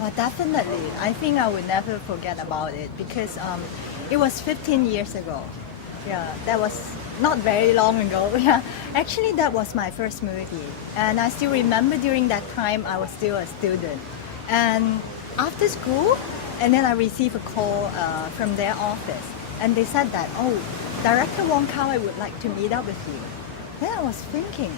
Well, definitely. I think I will never forget about it because it was 15 years ago. Yeah, that was not very long ago. Yeah, actually, that was my first movie, and I still remember during that time I was still a student, and after school, and then I received a call from their office, and they said that, oh, director Wong Kar Wai would like to meet up with you. Then I was thinking,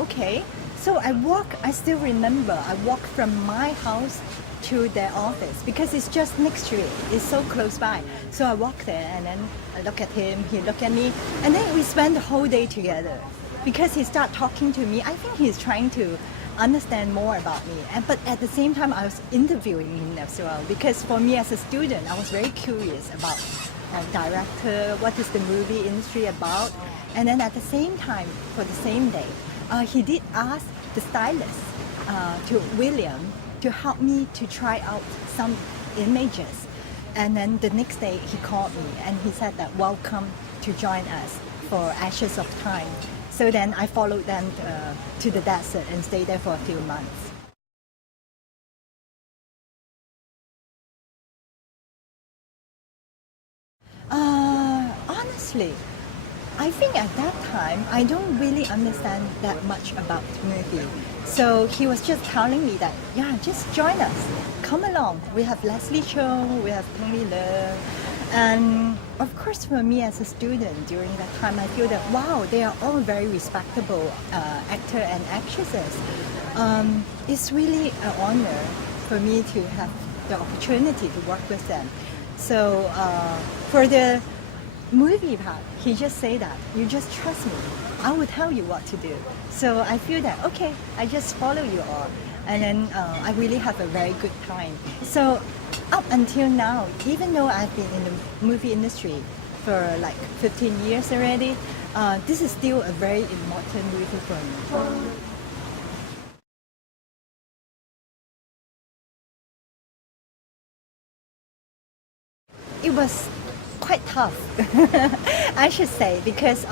okay. So I still remember, I walked from my house to their office because it's just next to it. It's so close by. So I walked there and then I look at him, he looked at me, and then we spent the whole day together because he started talking to me. I think he's trying to understand more about me. But at the same time, I was interviewing him as well because for me as a student, I was very curious about director, what is the movie industry about. And then at the same time, for the same day, he did ask the stylist, to William, to help me to try out some images. And then the next day he called me and he said that welcome to join us for Ashes of Time. So then I followed them to the desert and stayed there for a few months. Honestly, I think at that time I don't really understand that much about the movie. So he was just telling me that, yeah, just join us, come along. We have Leslie Chung, we have Tony Leung. And of course for me as a student during that time, I feel that, wow, they are all very respectable actor and actresses. It's really an honor for me to have the opportunity to work with them. So for the movie part, he just say that, you just trust me. I will tell you what to do. So I feel that, okay, I just follow you all. And then I really have a very good time. So up until now, even though I've been in the movie industry for like 15 years already, this is still a very important movie for me. It was quite tough, I should say, because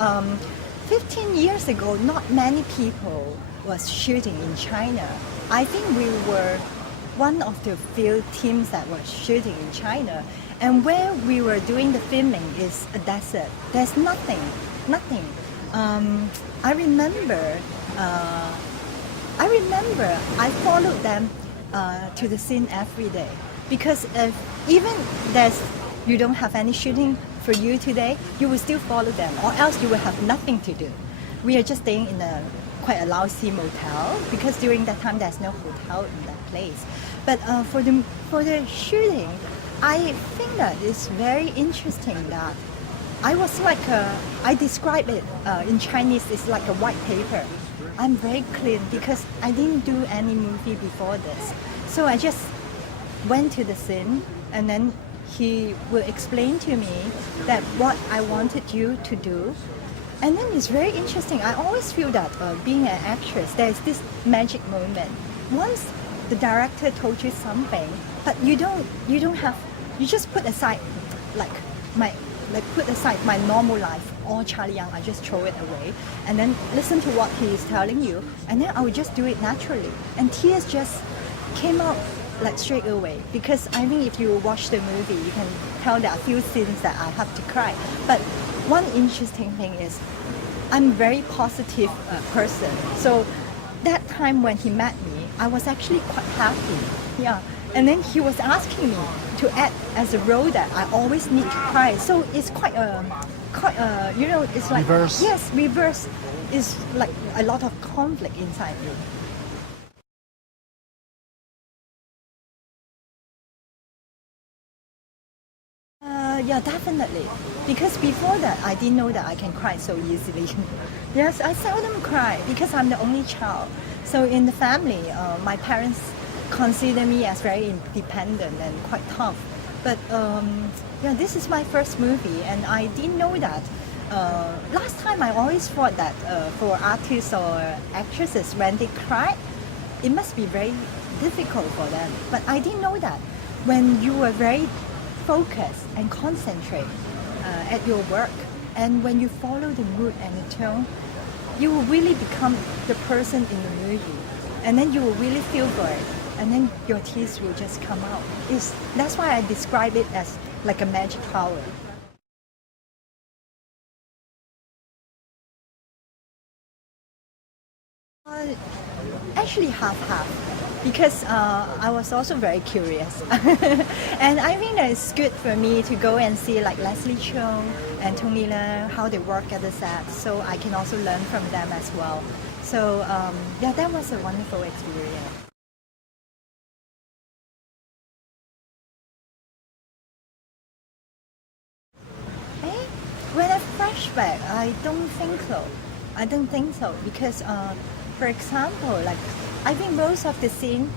15 years ago, not many people was shooting in China. I think we were one of the few teams that were shooting in China, and where we were doing the filming is a desert. There's nothing. I remember, I followed them to the scene every day because even there's you don't have any shooting for you today, you will still follow them, or else you will have nothing to do. We are just staying in a quite a lousy motel because during that time there's no hotel in that place. But for the shooting, I think that it's very interesting that I was like I describe it in Chinese, it's like a white paper. I'm very clean because I didn't do any movie before this. So I just went to the scene and then he will explain to me that what I wanted you to do. And then it's very interesting. I always feel that being an actress, there's this magic moment. Once the director told you something, but you don't have, you just put aside put aside my normal life, all Charlie Young, I just throw it away and then listen to what he is telling you, and then I would just do it naturally. And tears just came out like straight away, because I think if you watch the movie, you can tell there are a few scenes that I have to cry. But one interesting thing is, I'm a very positive person. So that time when he met me, I was actually quite happy. Yeah. And then he was asking me to act as a role that I always need to cry. So it's quite it's like reverse. Yes, reverse. Is like a lot of conflict inside me. Yeah, definitely. Because before that, I didn't know that I can cry so easily. Yes, I seldom cry because I'm the only child. So in the family, my parents consider me as very independent and quite tough. But yeah, this is my first movie, and I didn't know that. Last time, I always thought that for artists or actresses, when they cry, it must be very difficult for them. But I didn't know that when you are very focused and concentrate at your work, and when you follow the mood and the tone, you will really become the person in the movie, and then you will really feel for it. and then your teeth will just come out. That's why I describe it as like a magic power. Actually half because I was also very curious and I think that it's good for me to go and see like Leslie Cho and Tony Leung how they work at the set, so I can also learn from them as well. So yeah, that was a wonderful experience. Eh? When I flashback, I don't think so. I don't think so because, for example, like I think most of the scene,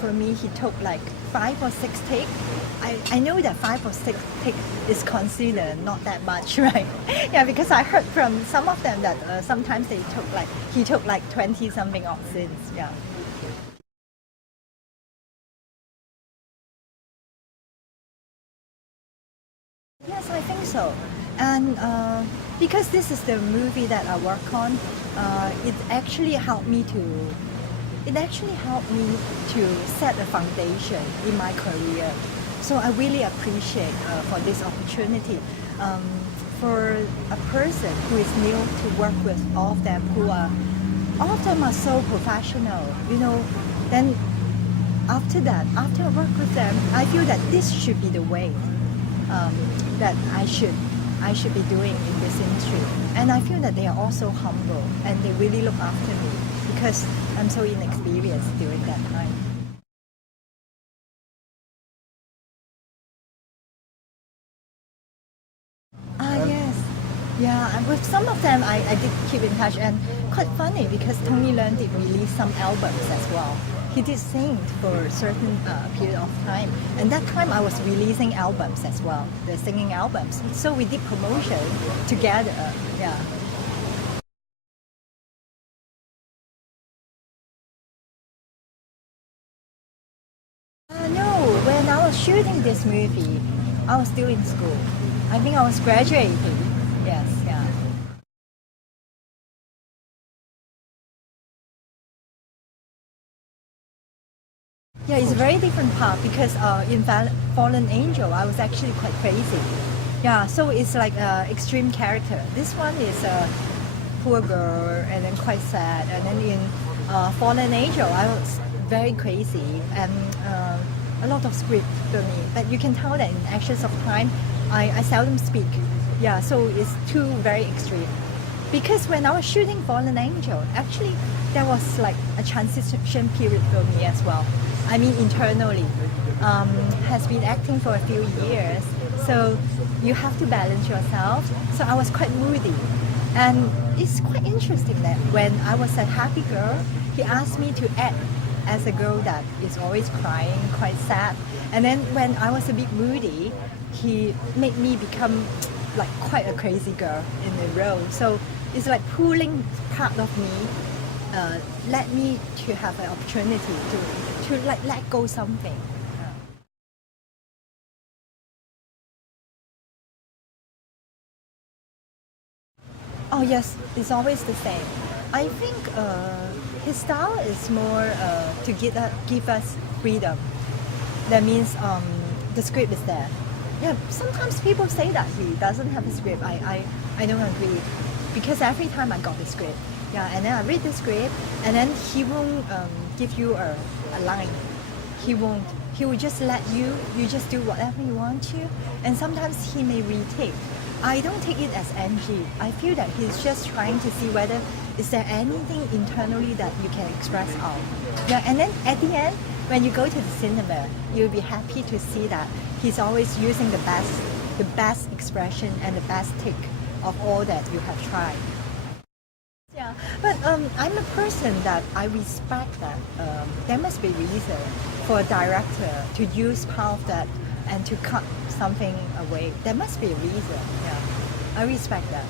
for me, he took like 5 or 6 takes. I know that 5 or 6 takes is considered not that much, right? Yeah, because I heard from some of them that sometimes he took like 20 something of scenes. Yeah. Yes, I think so. And because this is the movie that I work on, it actually helped me to set a foundation in my career. So I really appreciate for this opportunity. For a person who is new to work with all of them are so professional, then after that, after I work with them, I feel that this should be the way that I should be doing in this industry. And I feel that they are also humble and they really look after me because I'm so inexperienced during that time. Yes. Yeah, and with some of them I did keep in touch, and quite funny because Tony Leung did release some albums as well. He did sing for a certain period of time, and that time I was releasing albums as well, the singing albums. So we did promotion together. Yeah. No, when I was shooting this movie, I was still in school. I think I was graduating. Yes, yeah. Yeah, it's a very different part because in Fallen Angel, I was actually quite crazy. Yeah, so it's like an extreme character. This one is a poor girl and then quite sad. And then in Fallen Angel, I was very crazy and a lot of script for me. But you can tell that in Actions of Time, I seldom speak. Yeah, so it's two very extreme. Because when I was shooting Fallen Angel, actually there was like a transition period for me as well. I mean internally. Has been acting for a few years, so you have to balance yourself. So I was quite moody. And it's quite interesting that when I was a happy girl, he asked me to act as a girl that is always crying, quite sad. And then when I was a bit moody, he made me become like quite a crazy girl in the role. So it's like pulling part of me, let me to have an opportunity to like let go something. Oh yes, it's always the same. I think his style is more to give us freedom. That means the script is there. Yeah, sometimes people say that he doesn't have a script. I don't agree because every time I got the script, yeah, and then I read the script, and then he won't give you a line. He won't. He will just let you just do whatever you want to, and sometimes he may retake. I don't take it as NG. I feel that he's just trying to see whether is there anything internally that you can express out. Yeah, and then at the end, when you go to the cinema, you'll be happy to see that he's always using the best expression and the best take of all that you have tried. Yeah, but I'm a person that I respect that there must be reason for a director to use part of that and to cut something away. There must be a reason. Yeah, I respect that.